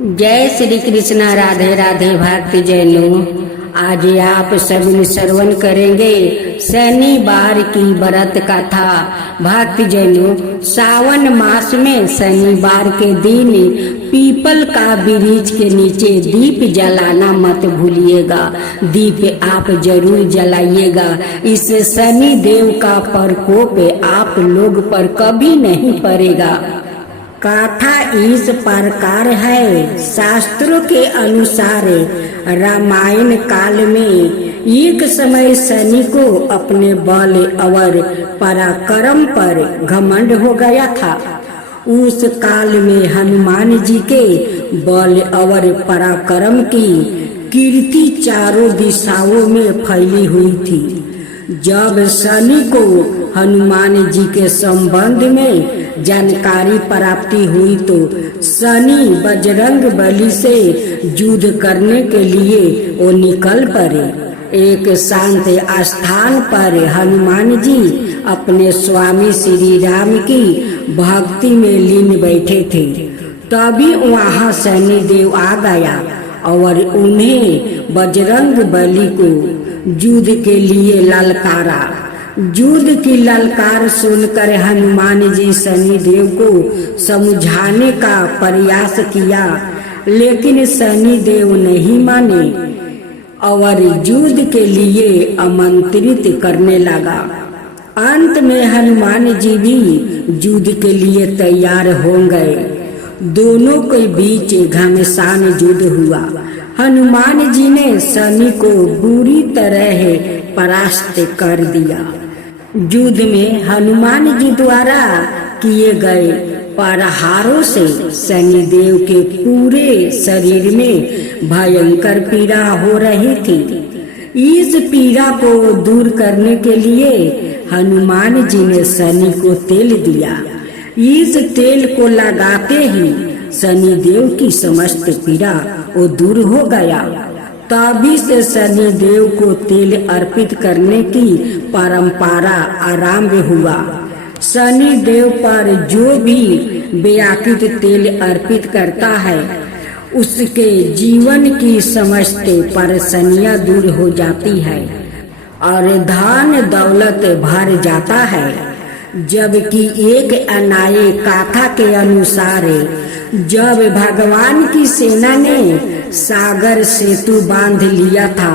जय श्री कृष्ण। राधे राधे भक्त जैनों, आज आप सभी श्रवण करेंगे शनिवार की व्रत कथा। भक्त जैनों, सावन मास में शनिवार के दिन पीपल का वृक्ष के नीचे दीप जलाना मत भूलिएगा। दीप आप जरूर जलाइएगा। इस शनि देव का प्रकोप आप लोग पर कभी नहीं पड़ेगा। कथा इस प्रकार है। शास्त्रों के अनुसार रामायण काल में एक समय शनि को अपने बल और पराक्रम पर घमंड हो गया था। उस काल में हनुमान जी के बल और पराक्रम की कीर्ति चारों दिशाओं में फैली हुई थी। जब शनि को हनुमान जी के संबंध में जानकारी प्राप्ति हुई तो शनि बजरंग बली से युद्ध करने के लिए वो निकल पड़े। एक शांत स्थान पर हनुमान जी अपने स्वामी श्री राम की भक्ति में लीन बैठे थे। तभी वहाँ शनि देव आ गया और उन्हें बजरंग बली को युद्ध के लिए ललकारा। युद्ध की ललकार सुनकर हनुमान जी शनि देव को समझाने का प्रयास किया, लेकिन शनि देव नहीं माने और युद्ध के लिए आमंत्रित करने लगा। अंत में हनुमान जी भी युद्ध के लिए तैयार हो गए। दोनों के बीच घमासान युद्ध हुआ। हनुमान जी ने शनि को बुरी तरह परास्त कर दिया। युद्ध में हनुमान जी द्वारा किए गए प्रहारों से शनि देव के पूरे शरीर में भयंकर पीड़ा हो रही थी। इस पीड़ा को दूर करने के लिए हनुमान जी ने शनि को तेल दिया। इस तेल को लगाते ही शनि देव की समस्त पीड़ा वो दूर हो गया। तभी से शनि देव को तेल अर्पित करने की परंपरा आरंभ हुआ। शनि देव पर जो भी व्याकृत तेल अर्पित करता है उसके जीवन की समस्त परेशानियां दूर हो जाती है और धन दौलत भर जाता है। जबकि एक अन्यायी कथा के अनुसार जब भगवान की सेना ने सागर सेतु बांध लिया था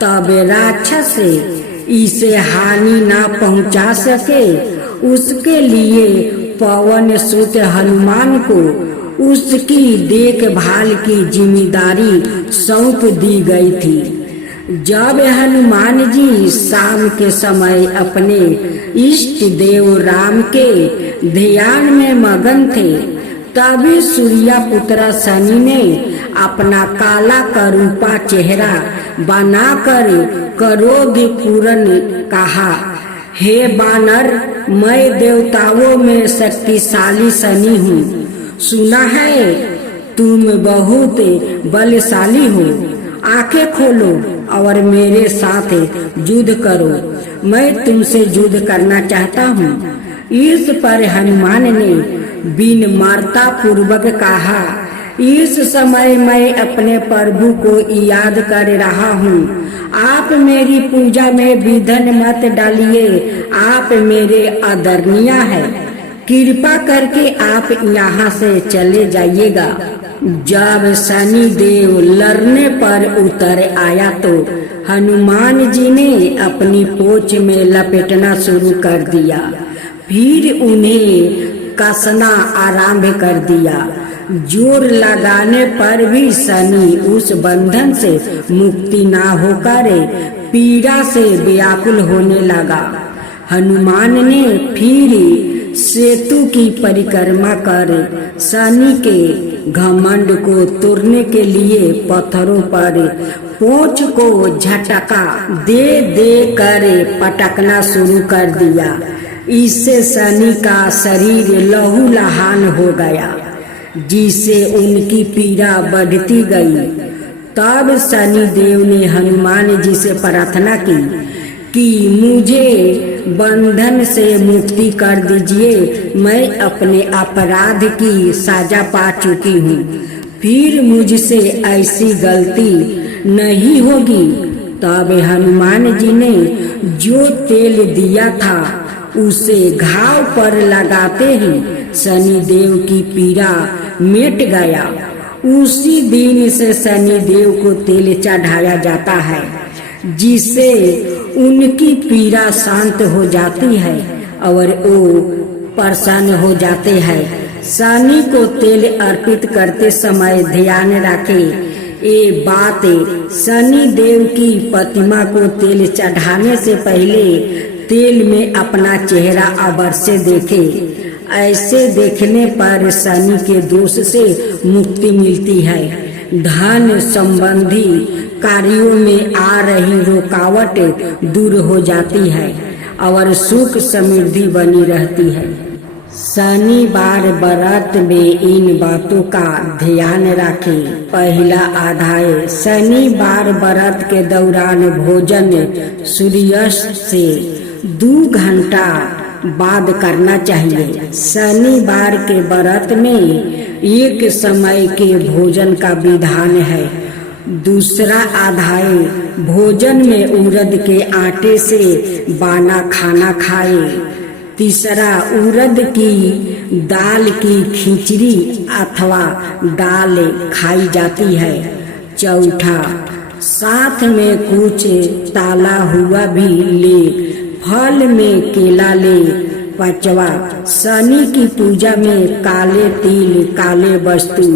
तब राक्षस इसे हानि ना पहुंचा सके उसके लिए पवन सुत हनुमान को उसकी देखभाल की जिम्मेदारी सौंप दी गई थी। जब हनुमान जी शाम के समय अपने इष्ट देव राम के ध्यान में मगन थे, तभी सूर्या पुत्र शनि ने अपना काला करूपा चेहरा बनाकर क्रोध पूर्ण कहा, हे बानर, मैं देवताओं में शक्तिशाली शनि हूँ। सुना है तुम बहुत बलशाली हो। आंखें खोलो और मेरे साथ युद्ध करो। मैं तुमसे युद्ध करना चाहता हूँ। इस पर हनुमान ने विनम्रता पूर्वक कहा, इस समय मैं अपने प्रभु को याद कर रहा हूँ। आप मेरी पूजा में विघ्न मत डालिए। आप मेरे आदरणीय हैं। कृपा करके आप यहाँ से चले जाइएगा। जब शनि देव लड़ने पर उतर आया तो हनुमान जी ने अपनी पोंछ में लपेटना शुरू कर दिया। फिर उन्हें कसना आरंभ कर दिया। जोर लगाने पर भी शनि उस बंधन से मुक्ति ना होकर पीड़ा से व्याकुल होने लगा। हनुमान ने फिर सेतु की परिक्रमा कर शनि के घमंड को तोड़ने के लिए पत्थरों पर पोंछ को झटका दे दे कर पटकना शुरू कर दिया। इससे शनि का शरीर लहूलुहान हो गया, जिससे उनकी पीड़ा बढ़ती गई। तब शनि देव ने हनुमान जी से प्रार्थना की कि मुझे बंधन से मुक्ति कर दीजिए। मैं अपने अपराध की सजा पा चुकी हूँ। फिर मुझसे ऐसी गलती नहीं होगी। तब हनुमान जी ने जो तेल दिया था उसे घाव पर लगाते ही शनिदेव की पीड़ा मिट गया। उसी दिन से शनिदेव को तेल चढ़ाया जाता है, जिससे उनकी पीड़ा शांत हो जाती है और वो प्रसन्न हो जाते हैं। शनि को तेल अर्पित करते समय ध्यान रखें ये बात, शनि देव की प्रतिमा को तेल चढ़ाने से पहले तेल में अपना चेहरा अवश्य देखे। ऐसे देखने पर शनि के दोष से मुक्ति मिलती है। धन संबंधी कार्यों में आ रही रुकावट दूर हो जाती है और सुख समृद्धि बनी रहती है। शनिवार व्रत में इन बातों का ध्यान रखें। पहला अध्याय, शनिवार व्रत के दौरान भोजन सूर्यास्त से 2 घंटा बाद करना चाहिए। शनिवार के व्रत में एक समय के भोजन का विधान है। दूसरा अध्याय, भोजन में उड़द के आटे से बना खाना खाए। तीसरा, उड़द की दाल की खिचड़ी अथवा दाल खाई जाती है। चौथा, साथ में कुछ ताला हुआ भी ले, फल में केला ले। पांचवा, शनि की पूजा में काले तिल, काले वस्तु,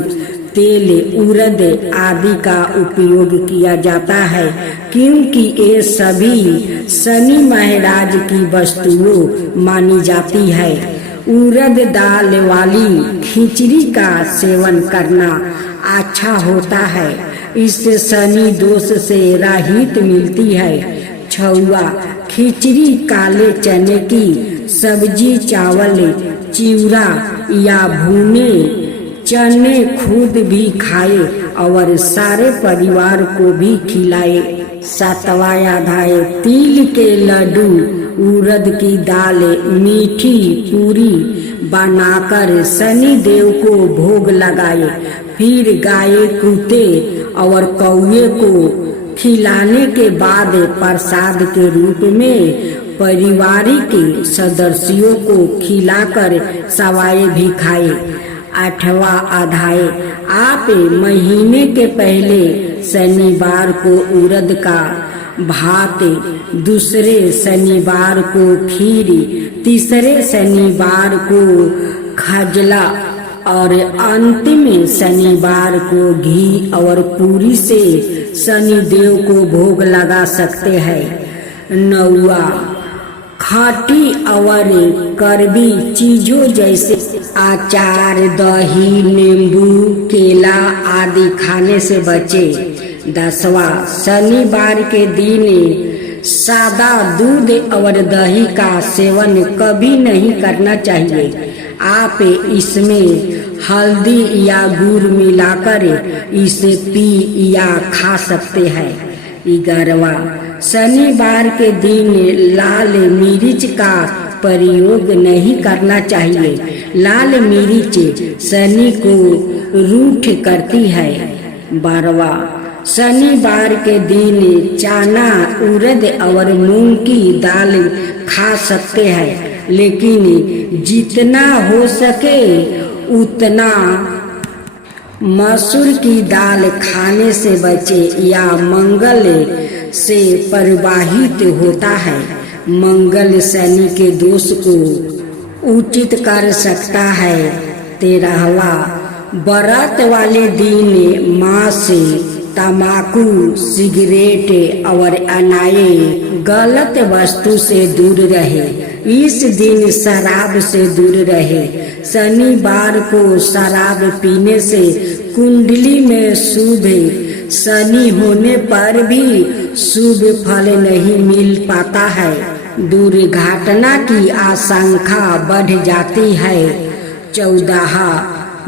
तेल, उड़द आदि का उपयोग किया जाता है, क्योंकि ये सभी शनि महाराज की वस्तुओं मानी जाती है। उड़द दाल वाली खिचड़ी का सेवन करना अच्छा होता है, इससे शनि दोष से राहत मिलती है। छठवां, खिचड़ी काले चने की सब्जी, चावल, चिवड़ा या भुने चने खुद भी खाए और सारे परिवार को भी खिलाए। 7वां अध्याय, तिल के लड्डू, उड़द की दाल, मीठी पूरी बनाकर शनि देव को भोग लगाए। फिर गाय, कुत्ते और कौवे को खिलाने के बाद प्रसाद के रूप में पारिवारिक सदस्यों को खिलाकर सवाए भी खाए। 8वां अध्याय, आप महीने के पहले शनिवार को उड़द का भात, दूसरे शनिवार को खीर, तीसरे शनिवार को खजला और अंतिम शनिवार को घी और पूरी से शनि देव को भोग लगा सकते हैं। 9वां, खट्टी और कड़वी चीजों जैसे अचार, दही, नींबू, केला आदि खाने से बचे। 10वां, शनिवार के दिन सादा दूध और दही का सेवन कभी नहीं करना चाहिए। आप इसमें हल्दी या गुड़ मिलाकर इसे पी या खा सकते हैं। 11वां, शनिवार के दिन लाल मिर्च का प्रयोग नहीं करना चाहिए। लाल मिर्च शनि को रूठ करती है। 12वां, शनिवार के दिन चना, उड़द और मूंग की दाल खा सकते हैं, लेकिन जितना हो सके उतना मसूर की दाल खाने से बचे या मंगल से प्रवाहित होता है। मंगल शनि के दोष को उचित कर सकता है। 13वां, व्रत वाले दिन मांस, तम्बाकू, सिगरेट और अन्य गलत वस्तु से दूर रहे। इस दिन शराब से दूर रहे। शनिवार को शराब पीने से कुंडली में शुभ शनि होने पर भी शुभ फल नहीं मिल पाता है। दुर्घटना की आशंका बढ़ जाती है। 14,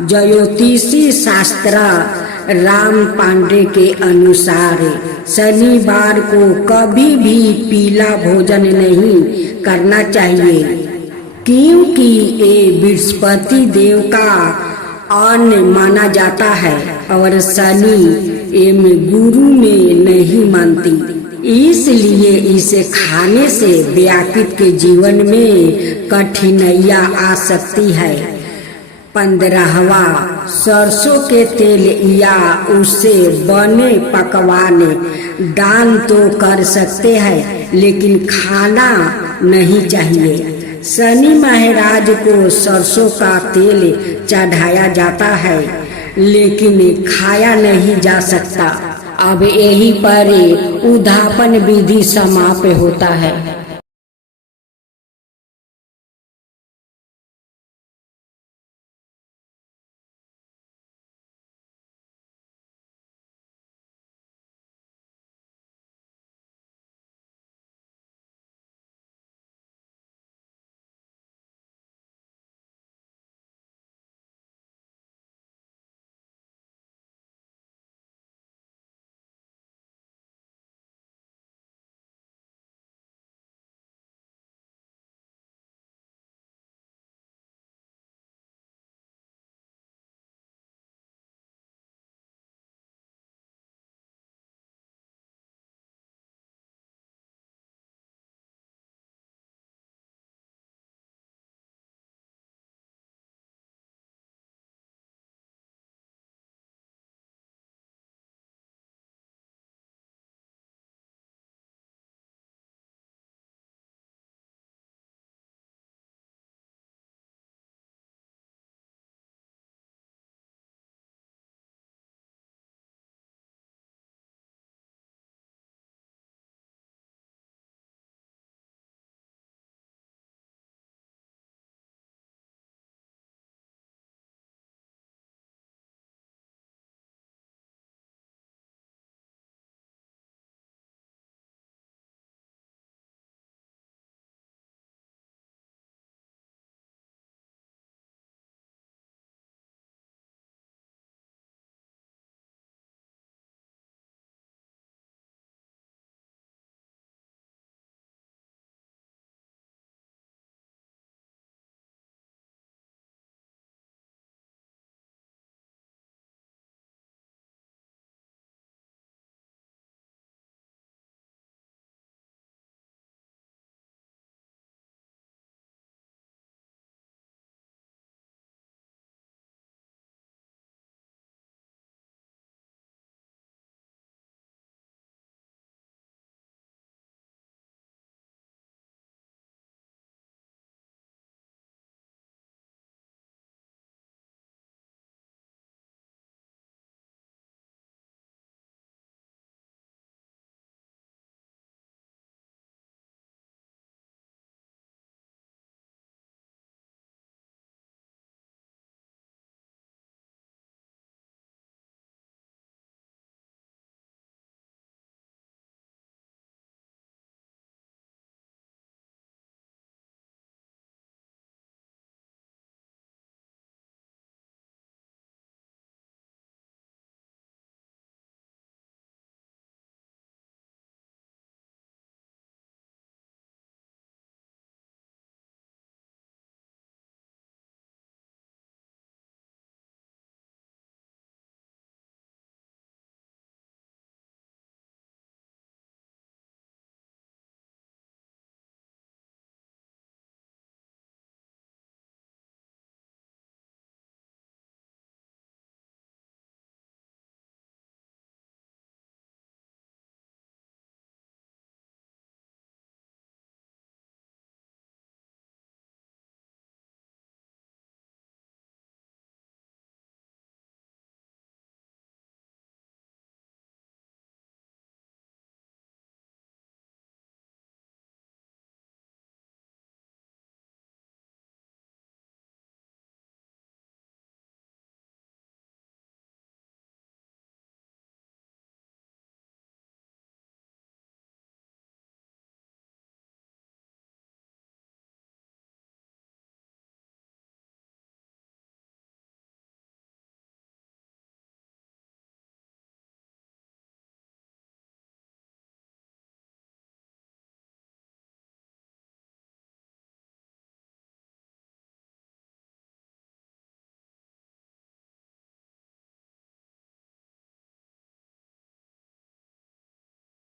ज्योतिषी शास्त्र राम पांडे के अनुसार शनिवार को कभी भी पीला भोजन नहीं करना चाहिए, क्योंकि ये बृहस्पति देव का अन्न माना जाता है। और शनि एम गुरु में नहीं मानती, इसलिए इसे खाने से व्यक्ति के जीवन में कठिनाइयां आ सकती है। 15वां, सरसों के तेल या उससे बने पकवान दान तो कर सकते हैं, लेकिन खाना नहीं चाहिए। शनि महाराज को सरसों का तेल चढ़ाया जाता है, लेकिन खाया नहीं जा सकता। अब यही पर उद्यापन विधि समाप्त होता है।